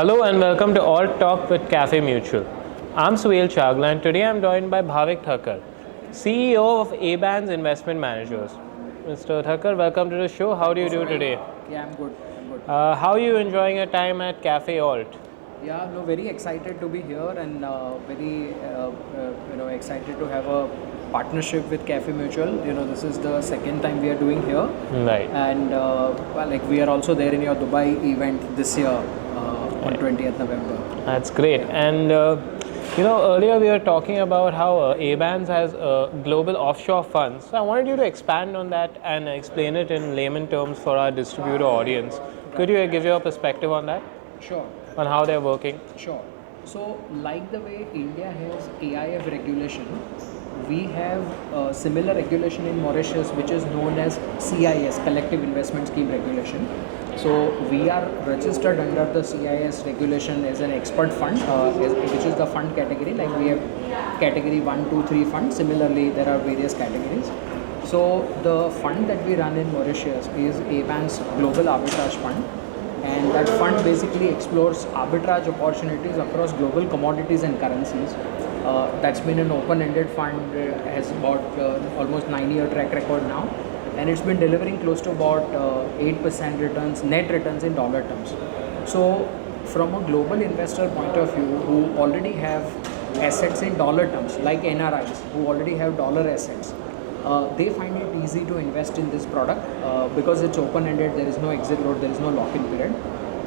Hello and welcome to Alt Talk with Cafemutual. I'm Suhail Chagla and today I'm joined by Bhavvik Thakkar, CEO of Abans Investment Managers. Mr. Thakkar, welcome to the show. How do you do today? Yeah, I'm good. How are you enjoying your time at CafeAlt? Yeah, no, very excited to be here and very excited to have a partnership with Cafemutual. This is the second time we are doing here, Right. and we are also there in your Dubai event this year on 20th November. That's great. And earlier we were talking about how Abans has global offshore funds. So I wanted you to expand on that and explain it in layman terms for our distributor audience. Could you give your perspective on that? Sure. On how they're working? Sure. So, like the way India has AIF regulation, we have similar regulation in Mauritius, which is known as CIS, Collective Investment Scheme Regulation. So, we are registered under the CIS regulation as an expert fund, which is the fund category. Like we have category 1, 2, 3 funds. Similarly, there are various categories. So, the fund that we run in Mauritius is Abans Global Arbitrage Fund, and that fund basically explores arbitrage opportunities across global commodities and currencies. That's been an open-ended fund, has about almost 9-year track record now, and it's been delivering close to about 8% returns, net returns in dollar terms. So from a global investor point of view, who already have assets in dollar terms, like NRIs, who already have dollar assets, they find it easy to invest in this product because it's open-ended, there is no exit road, there is no lock-in period.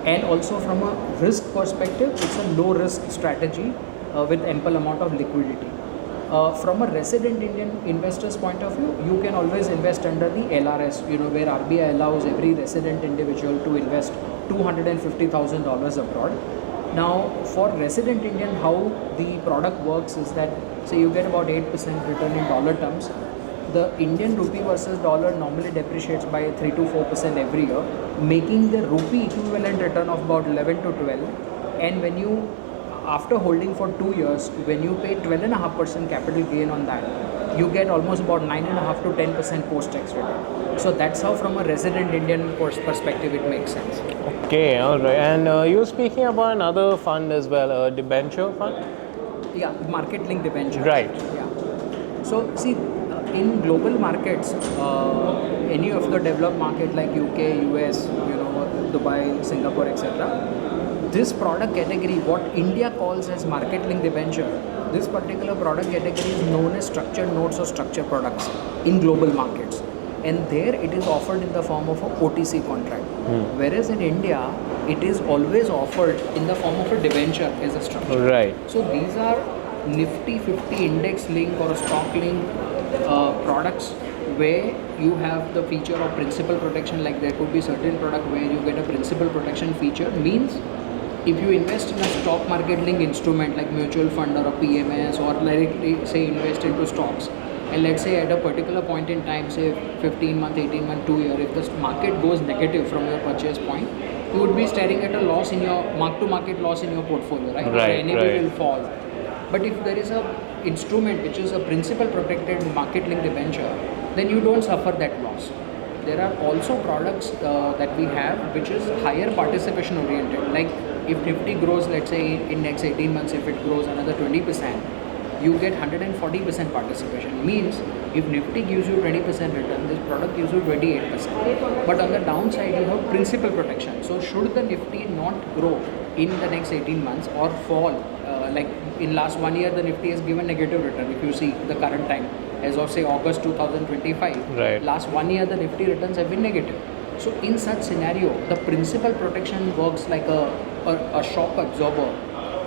And also from a risk perspective, it's a low-risk strategy with ample amount of liquidity. From a resident Indian investor's point of view, you can always invest under the LRS, where RBI allows every resident individual to invest $250,000 abroad. Now, for resident Indian, how the product works is that, say you get about 8% return in dollar terms. The Indian rupee versus dollar normally depreciates by 3 to 4% every year, making the rupee equivalent return of about 11 to 12. And when you, after holding for 2 years, when you pay 12.5% capital gain on that, you get almost about 9.5 to 10% post-tax return. So that's how, from a resident Indian perspective, it makes sense. Okay, all right. And you were speaking about another fund as well, a debenture fund? Yeah, market-linked debenture. Right. Yeah. So see, in global markets, any of the developed market like UK, US, Dubai, Singapore, etc., this product category, what India calls as market-linked debenture, this particular product category is known as structured notes or structured products in global markets. And there it is offered in the form of a OTC contract. Whereas in India, it is always offered in the form of a debenture as a structure. Right. So these are Nifty 50 index link or a stock link products where you have the feature of principal protection. Like there could be certain product where you get a principal protection feature, means if you invest in a stock market link instrument like mutual fund or a PMS, or directly say invest into stocks, and let's say at a particular point in time, say 15 month, 18 month, 2 year, if the market goes negative from your purchase point, you would be staring at a loss in your mark to market loss in your portfolio, right? Right, The NAV right. will fall. But if there is a instrument which is a principal protected market linked debenture, then you don't suffer that loss. There are also products that we have which is higher participation oriented. Like if Nifty grows, let's say in next 18 months, if it grows another 20%, you get 140% participation. Means if Nifty gives you 20% return, this product gives you 28%. But on the downside, you have principal protection. So should the Nifty not grow in the next 18 months or fall, like in last 1 year, the Nifty has given negative return. If you see the current time, as of say August 2025, Right. last 1 year the Nifty returns have been negative. So in such scenario, the principal protection works like a shock absorber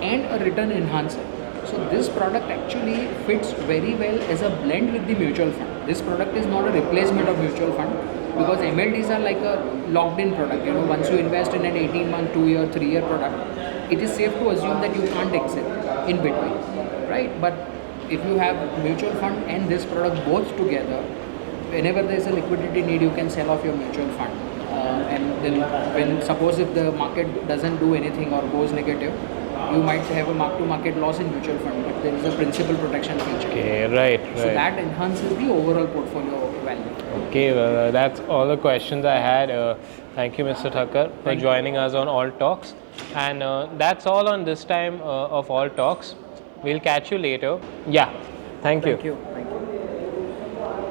and a return enhancer. So this product actually fits very well as a blend with the mutual fund. This product is not a replacement of mutual fund, because MLDs are like a locked in product. Once you invest in an 18-month, 2-year, 3-year product, it is safe to assume that you can't exit in between, right? But if you have mutual fund and this product both together, whenever there is a liquidity need, you can sell off your mutual fund and then when suppose if the market doesn't do anything or goes negative, you might have a mark-to-market loss in mutual fund, but there is a principal protection feature. Okay, right. So that enhances the overall portfolio value. Okay, well, that's all the questions I had. Thank you, Mr. Thakkar, for joining us on All Talks. And that's all on this time of All Talks. We'll catch you later. Yeah, thank you. Thank you.